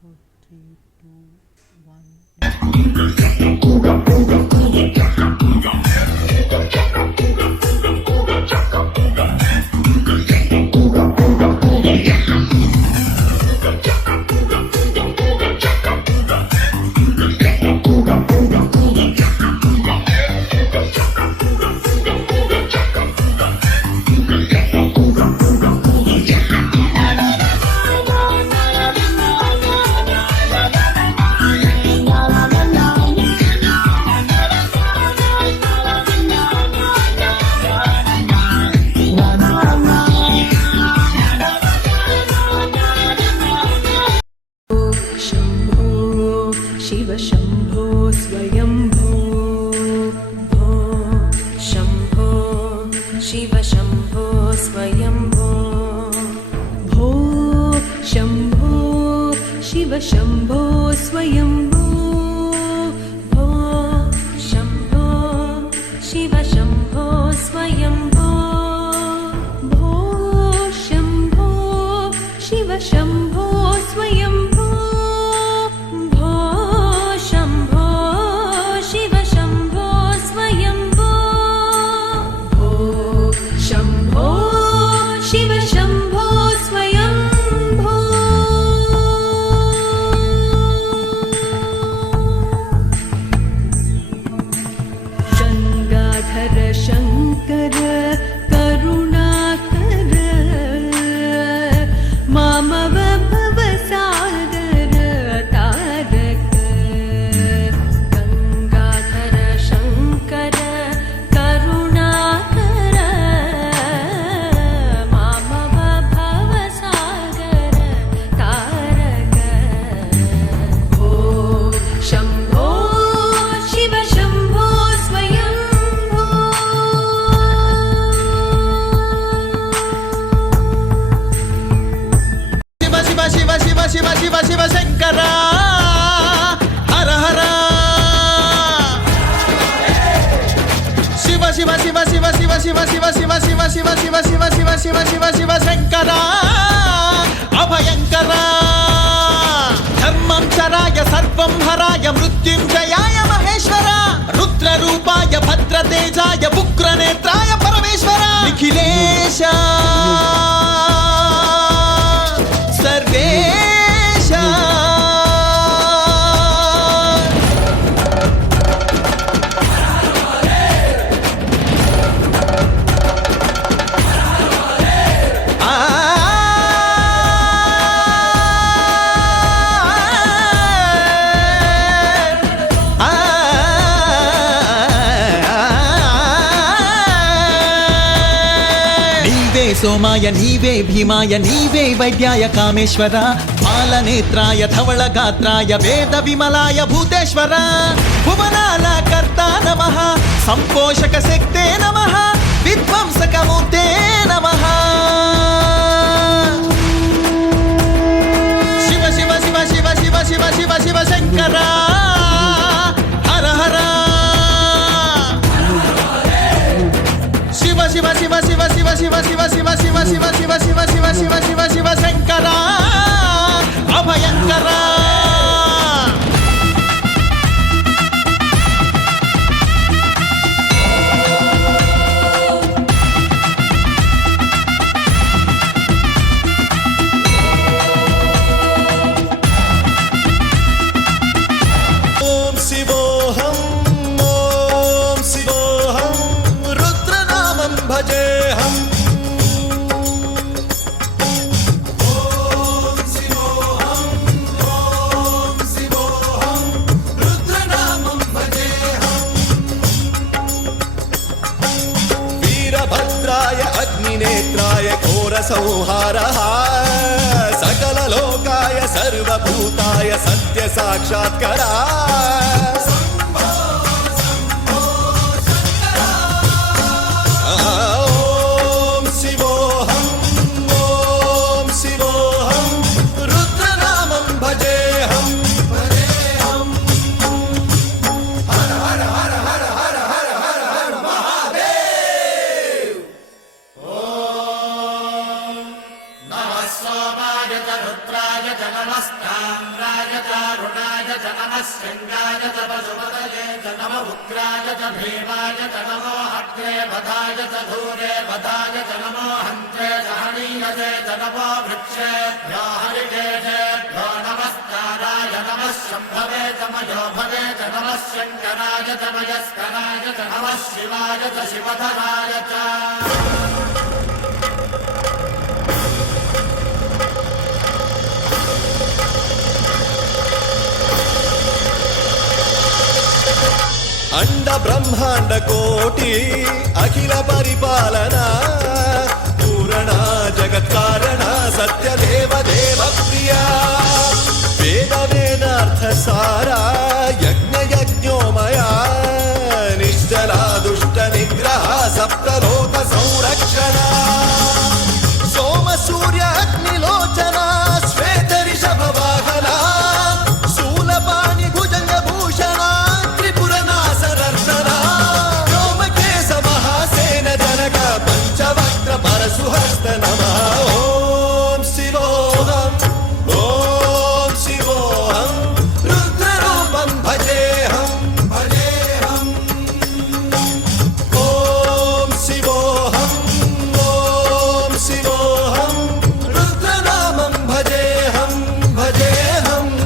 4, 3, 2, 1. शिव शंभो स्वयंभो भो शंभो शिव शंभो स्वयंभो भो शंभो शिव शंभो स्वयंभो भो शंभो शिव शंभो स्वयंभो भो शंभो शिव शंभो स्वयंभो शंकर करुणाकर मामव भवसागर तारक गंगाधर शंकर करुणाकर मामव भवसागर तारक भो शंभो शिव शंभो शिव शिव शिव शिव शिव शंकर हर हर शिव शिव शिव शिव शिव शिव शिव शिव शिव शिव शिव शिव शिव शिव शिव शिव शंकर अभयंकर धर्मं चराय सर्वं हराय मृत्युंजयाय महेश्वर रुद्ररूपाय भद्रतेजाय उग्रनेत्राय परमेश्वर निखिलेश सर्वेश सोमाय नीवे भीमाय नीवे वैद्याय कामेश्वर बालनेत्राय धवलगात्राय वेद विमलाय भूतेश्वर भुवनाल कर्ता नमः संपोषक शक्ते नमः विध्वंसकमूर्ते नमः शिव शिव शिव शिव शिव शिव शिव शिव शंकर हर हर शिव शिव शिव शिव शिव शिव शिव शिव शिव शिव शिव शिव शिव शिव शिव शिव शंकर अभयंकर भजेहम् ॐ शिवोऽहं रुद्रनामं भजेहम् वीरभद्राय अग्निनेत्राय घोरसंहारः सकललोकाय सर्वभूताय सत्यसाक्षात्करा सोमाय च रुद्राय च नमस्ताम् ताम्राय चारुणाय च नमः शृङ्गाय च पशुपतये च नम उग्राय च भीमाय च नमो अग्रे वधाय च धूरे वधाय च नमो हन्त्रे च हनीयसे च नमो वृक्षेभ्यो हरिकेशेभ्यो नमस्काराय नमः शम्भवे च मयोभवे च नमः शङ्कराय च मयस्कराय च नमः शिवाय च शिवधराय च अंड ब्रह्मांड कोटि अखिल परिपालना पूरणा जगत्कारणा सत्यदेव देव प्रिया वेद वेदार्थ सारा यज्ञ यज्ञोमया निश्चला दुष्ट निग्रह सप्तलोक संरक्षणा सोम सूर्य अग्निलोचना श्वेत ऋषभ वाहना शूलपाणि भुजंग भूषणा परशुहस्त नमः ओम शिवोऽहम् ओम शिवोऽहम् रुद्ररूपं भजेऽहम् भजेऽहम् ओम शिवोऽहम् रुद्रनामं भजेऽहम् भजेऽहम्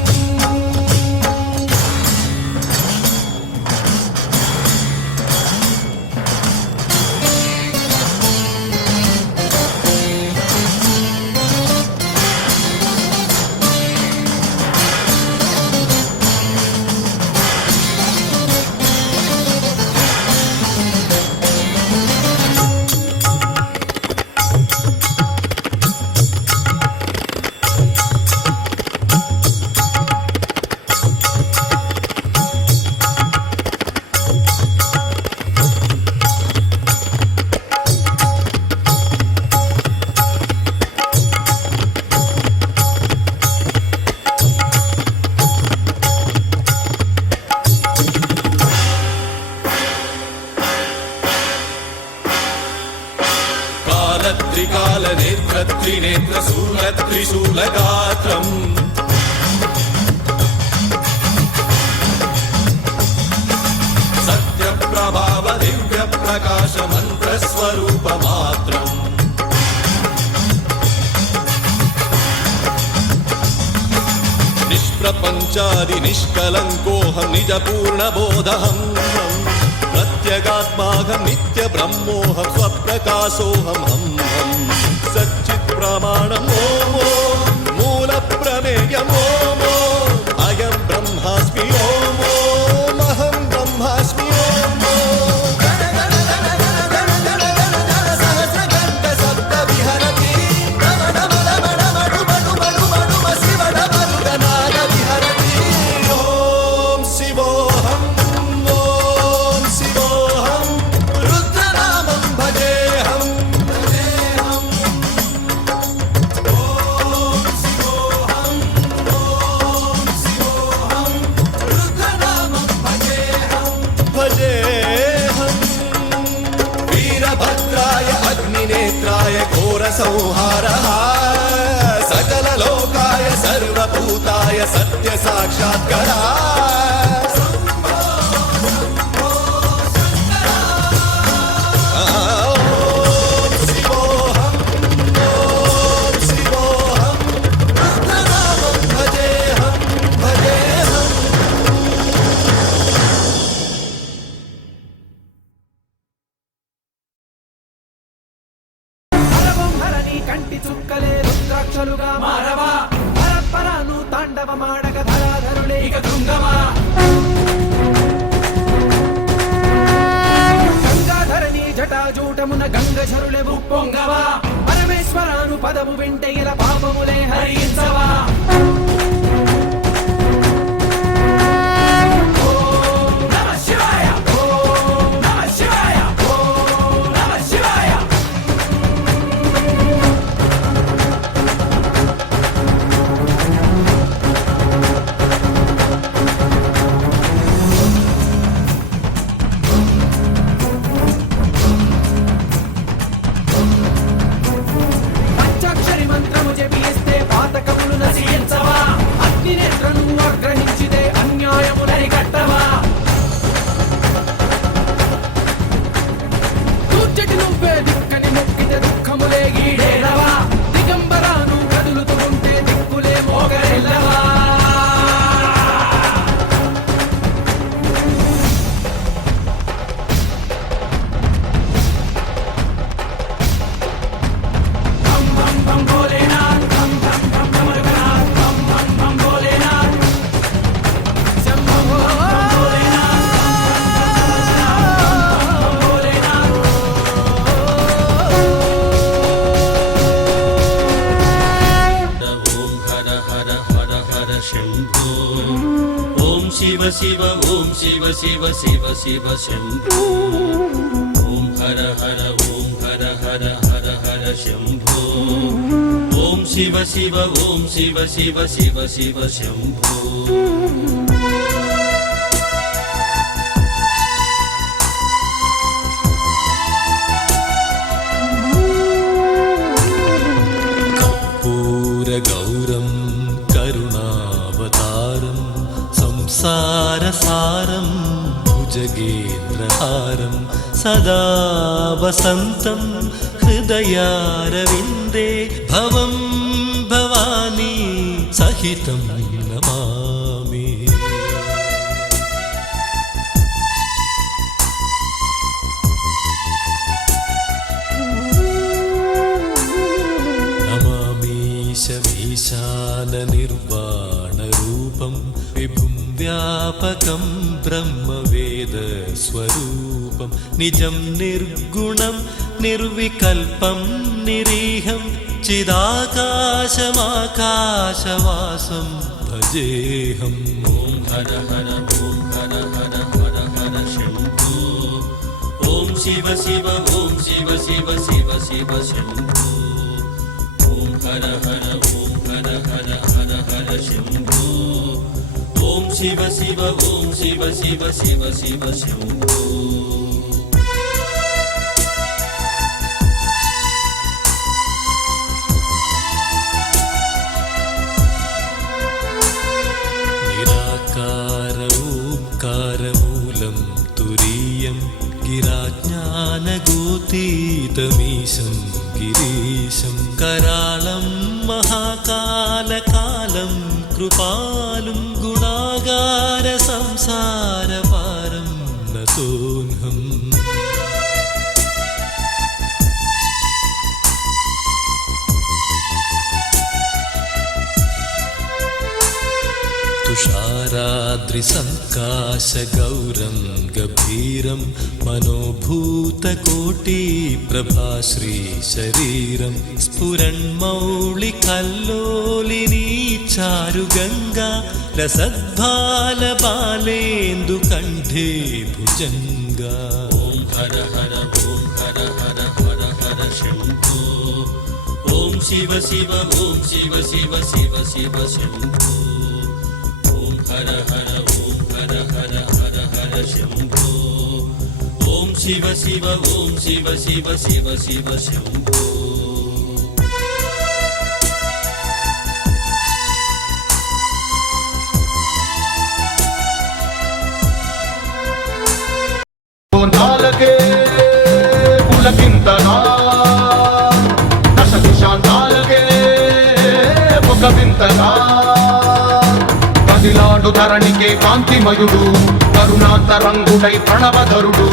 त्रिकाल नेत्र त्रिनेत्र शूल त्रिशूलगात्रम् सत्य प्रभाव दिव्य प्रकाश मंत्र स्वरूप मात्रम् निष्प्रपंचादि निष्कलंकोऽहं निज पूर्ण बोधहम् प्रत्यगात्माहं नित्य ब्रह्मोऽहं स्वप्रकाशोऽहं हं सच्चित् प्रमाणम् ओम मूल प्रमेयम् ओम अयं ब्रह्मास्मि ओम अहं ब्रह्मास्मि ओम सहस्रकण्ठ सप्त विहरति शिवडमरुगनाद विहरति ओम शिवोऽहम् नेत्राय घोर संहारः सकल लोकाय सर्वभूताय सत्य साक्षात्कारः కంటి చుక్కలే రుద్రాక్షలుగా మారవా పరపరను తాండవ మాడక ధరాధరులే ఇక దృంగమా గంగాధరణి జటాజూటమున గంగశరులే ఉప్పొంగవా పరమేశ్వరాను పదము వింటే ఇలా పాపములే హరించవా మంత్రము జపిస్తే పాతకములు నసి शम्भो ॐ शिव शिव ॐ शिव शिव शिव शिव शम्भो ॐ हर हर हर हर हर शम्भो ॐ शिव शिव ॐ शिव शिव शिव शिव शम्भो गौरं करुणावतारं संसारसारं भुजगेन्द्रहारं सदा वसन्तं हृदयारविन्दे भवं भवानी सहितं नमामि ईशाननिर्वाणरूपं विभुं व्यापकं ब्रह्मवेदस्वरूपं निजं निर्गुणं निर्विकल्पं निरीहं चिदाकाशमाकाशवासं भजेऽहम् ॐ हर हर शम्भो ॐ शिव शिव ॐ शिव शिव शिव शिव शम्भो ॐ हर हर शम्भो ॐ शिव शिव ॐ शिव शिव शिव शिव शम्भो निराकार ओंकारमूलं तुरीयं गिराज्ञानगोतीतमीशं गिरीशं करालं महाकालकालं कृपालुं गुणागार संसारपारं नतोऽहम् तुषाराद्रिसङ्काशगौरं गभीरं मनोभूतकोटिप्रभाश्रीशरीरं स्फुरन्मौलिकल्लोलिनी चारुगङ्गा लसद्भालबालेन्दुकण्ठे भुजङ्गा ॐ हर हर शम्भो ॐ शिव शिव ॐ शिव शिव शिव शिव शम्भो हर हर शम्भो ॐ शिव शिव ॐ शिव शिव शिव शिव शम्भो నాలకే పులకింతనా దశ దిశాంతాలకే ముఖ వింతనా కదిలాడు ధరణికే కాంతిమయుడు కరుణాంతరంగుడై ప్రణవధరుడు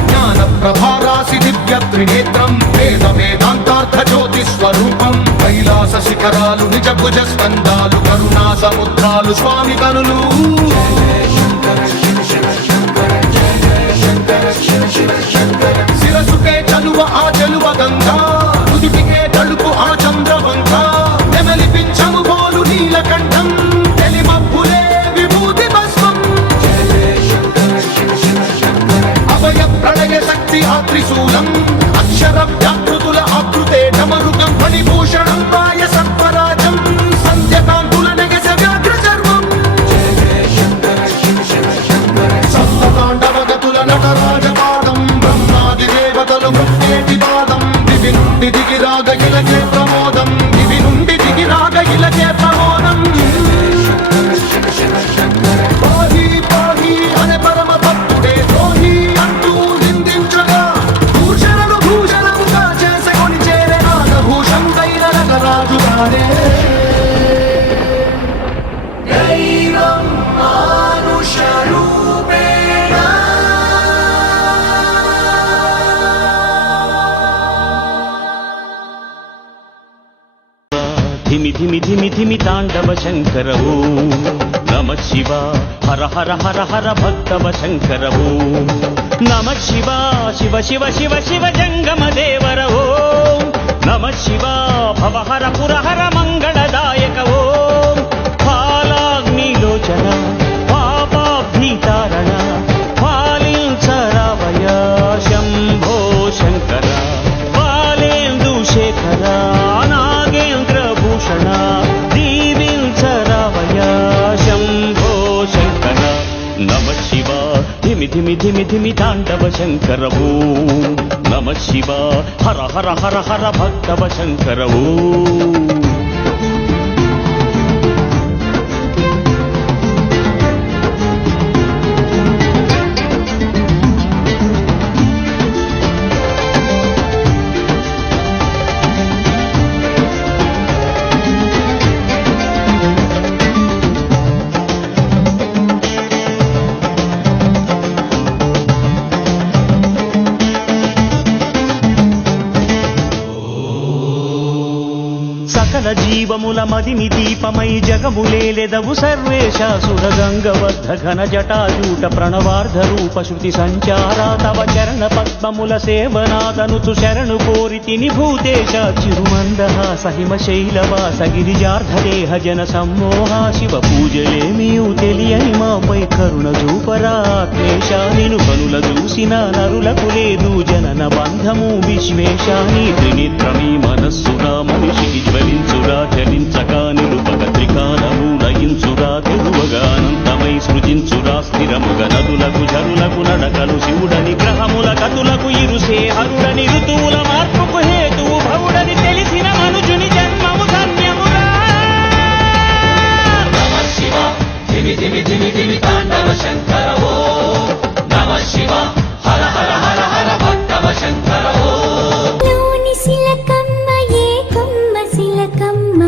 జ్ఞాన ప్రభారాసి దివ్య త్రినేత్రం వేద వేదాంతార్థ జ్యోతి స్వరూపం కైలాస శిఖరాలు నిజ భుజ స్కందాలు కరుణా సముద్రాలు స్వామి కనులు శిరసుకే చలువ ఆ చలువ గంగా నుదుటికే తలుపు ఆ చంద్రవంక నెమలిపించము బోలు నీలకంఠం తెలిమబ్బులే విభూతి భస్మం అభయ ప్రళయ శక్తి ఆ త్రిశూలం అక్షర వ్యాకృతుల ఆకృతే డమరుగం ఫణిభూషణం వాయ సత్పరాజం సంధ్యకాంతుల నెగస వ్యాఘ్ర చర్మం సప్తతాండవగతుల నటరాజపాదం బ్రహ్మాది దేవతలు మృత్యేటి పాదం దివి నుండి దిగి రాగ ఇలకే ప్రమోదం దివి నుండి దిగి రాగ ఇలకే ప్రమోదం పాహి పాహి అనే పరమ భక్తుడే ద్రోహి అంటూ నిందించగా భూషణను భూషణముగా చేసుకొని చేరే నాగభూషణుడైన నగరాజుగానే దైవం మానుష రూపేణ ధిమి ధిమి ధిమి ధిమి తాండవ శంకర ఓం నమ శివ హర హర హర హర భక్తవ శంకర ఓం నమ శివ శివ శివ శివ శివ జంగమ దేవర ఓం నమ శివ భవహర పురహర మంగళదాయక ఓం ఫాలాగ్నిలోచన పాపాభీతారణ పాలించరావయ శంభో శంకర బాలేందు శేఖర నాగేంద్ర భూషణ దీవించరావయ శంభో శంకర నమ శివ ధిమి ధిమి ధిమి ధిమి తాండవ శంకర ఓం నమ శివ హర హర హర హర భక్తవ శంకర ఓం సకల జీవముల మదిని దీపమై జగములేలెదవు సర్వేశాసుర గంగవర్ధ ఘన జటాజూట ప్రణవార్ధ రూప శృతి సంచారా తవ చరణ పద్మముల సేవనాదనుచు శరణు కోరితిని భూతేశ చిరుమందహాస హిమ శైలవాస గిరిజార్ధదేహ జన సమ్మోహ శివ పూజలేమియు తెలియని మాపై కరుణ చూపరాత్మేశ నిను కనుల చూసిన నరులకు లేదు జనన బంధము విశ్వేశాని త్రినేత్రమీ మనస్సుగా మనిషికి జ్వలించురా చలించగా నిలుపగ త్రికాలము లయించురా తెలువగా అనంతమై సృజించురా స్థిరముగ నదులకు జరులకు నడకలు శివుడని గ్రహముల కతులకు ఇరుసే హరుడని ఋతువుల మార్పుకు హేతువు భవుడని తెలిసిన మనుజుని జన్మము ధన్యమురా నమ శివ ధిమి ధిమి ధిమి ధిమి తాండవ శంకర ఓం నమ శివ హర హర హర హర భక్తవ శంకర ఓం లోని శిలకమ్మ ఏకమ్మ శిలకమ్మ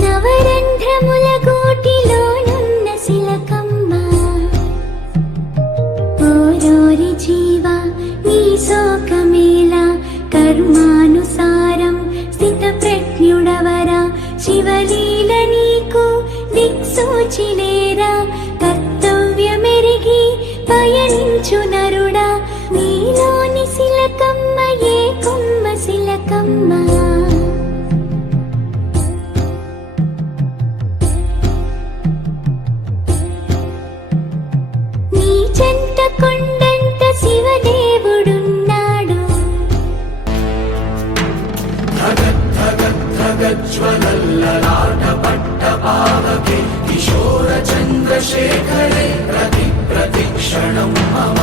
నవరంధ్రముల గూటిలోనున్న శిలకమ్మ ఓరోరి జీవా నీ శోకమేలా కర్మానుసారం స్థిత ప్రజ్ఞుడవరా శివలీల నీకు దిక్సూచిలేరా కర్తవ్యమెరిగి పయనించు నరుడా నీలోని శిలకమ్మ ఏకమ్మ శిలకమ్మ నీ చెంత కొండంత శివదేవుడున్నాడు జ్వలల్లలాట పట్ట పావకే కిశోర చంద్రశేఖరే ప్రతి ప్రతిక్షణం మమ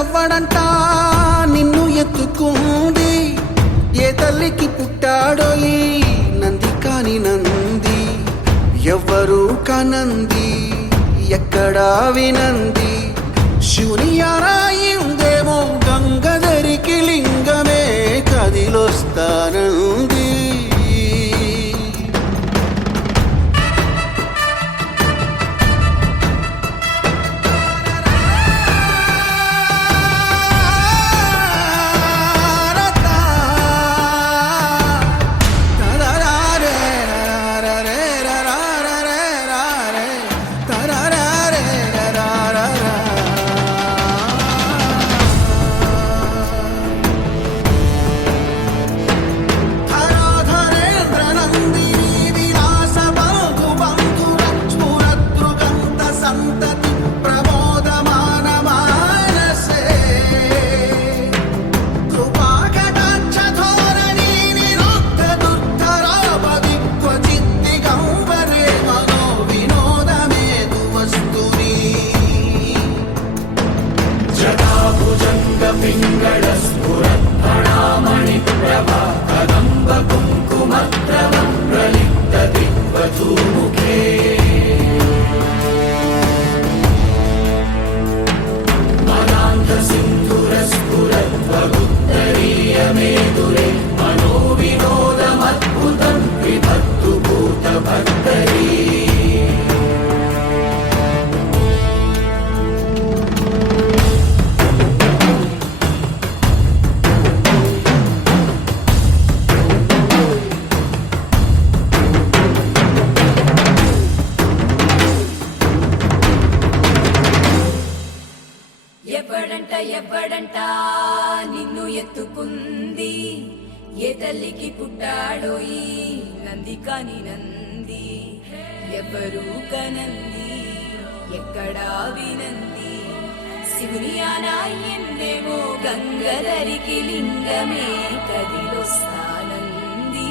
ఎవ్వడంట నిన్ను ఎత్తుకుంది ఏ తల్లికి పుట్టాడో ఈ నంది కాని నంది ఎవ్వరూ కనంది ఎక్కడా వినంది శివుని ఆరాయిందేమో గంగధరికి లింగమే కదిలొస్తానంది జంట ఎవ్వడంట నిన్ను ఎత్తుకుంది ఏ తల్లికి పుట్టాడో ఈ నంది కాని నంది ఎవ్వరూ కనంది ఎక్కడా వినంది శివుని ఆనాయన్నేమో గంగధరికి లింగమే కదిలొస్తానంది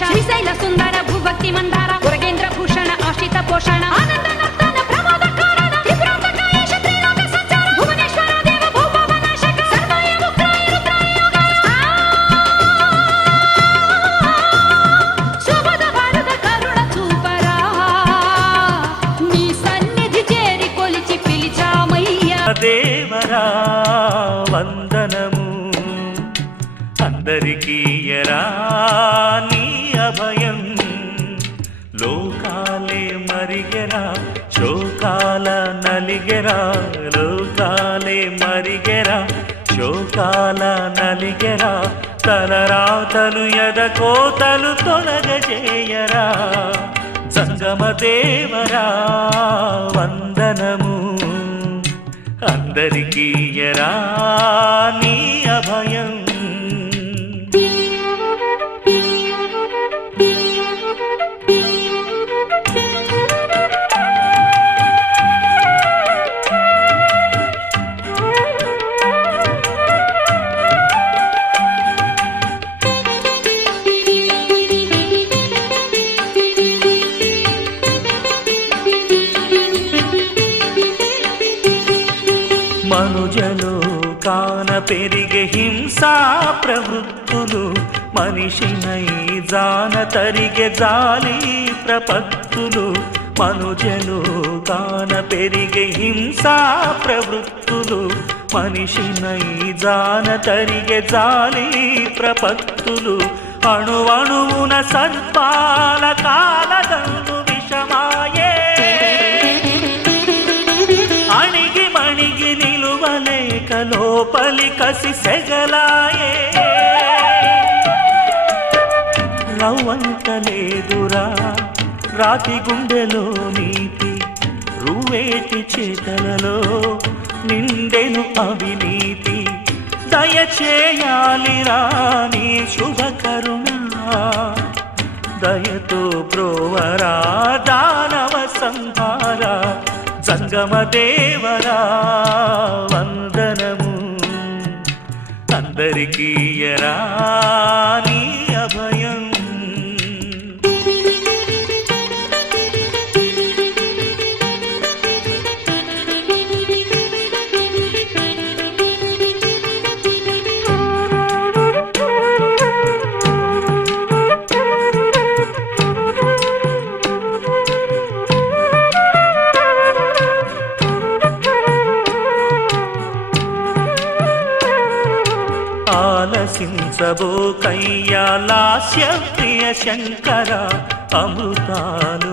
శ్రీశైల సుందర భూభక్తి మందార గురగేంద్ర భూషణ ఆశ్రిత పోషణ ఆనంద నర్తన ప్రమోద కారణ త్రిపురాంత కాయేశ త్రిలోక సంచార భువనేశ్వర దేవ భూపవనాశక సర్వాయ ముక్తాయ రుద్రాయ శుభద భారత కరుణ చూపరా నీ సన్నిధి చేరి కొలిచి పిలిచామయ్యా దేవరా వందనము అందరికీ యరా అభయం లోకాలే మరిగెరా శోకాల నలిగెరా లోకాలే మరిగెరా శోకాల నలిగెరా తలరాతలు ఎదకోతలు తొలగజేయరా సంగమ దేవరా వందనము అందరికీ యరా నీ అభయం మనుజలో కాన పెరిగే హింసా ప్రవృత్తులు మనిషినై జాన తరిగే జాలి ప్రపత్తులు మనుజలో కాన పెరిగే హింసా ప్రవృత్తులు మనిషినై జాన తరిగే జాలి ప్రపత్తులు అణువణువున సర్పాల కాలదండు విషమాయే అణిగి మణిగి లోపలి కసి సెగలాయే రవ్వంత లేదురా రాతి గుండెలో నీతి రువేటి చేతలలో నిండెను అవినీతి దయచేయాలిరా నీ శుభకరుణ దయతో బ్రోవరా దానవ సంహార జంగమ దేవరా వందనము అందరికీ యరా నీ అభయం ఆలసించబోకయ్యా లాస్య ప్రియ శంకర అమృతాలు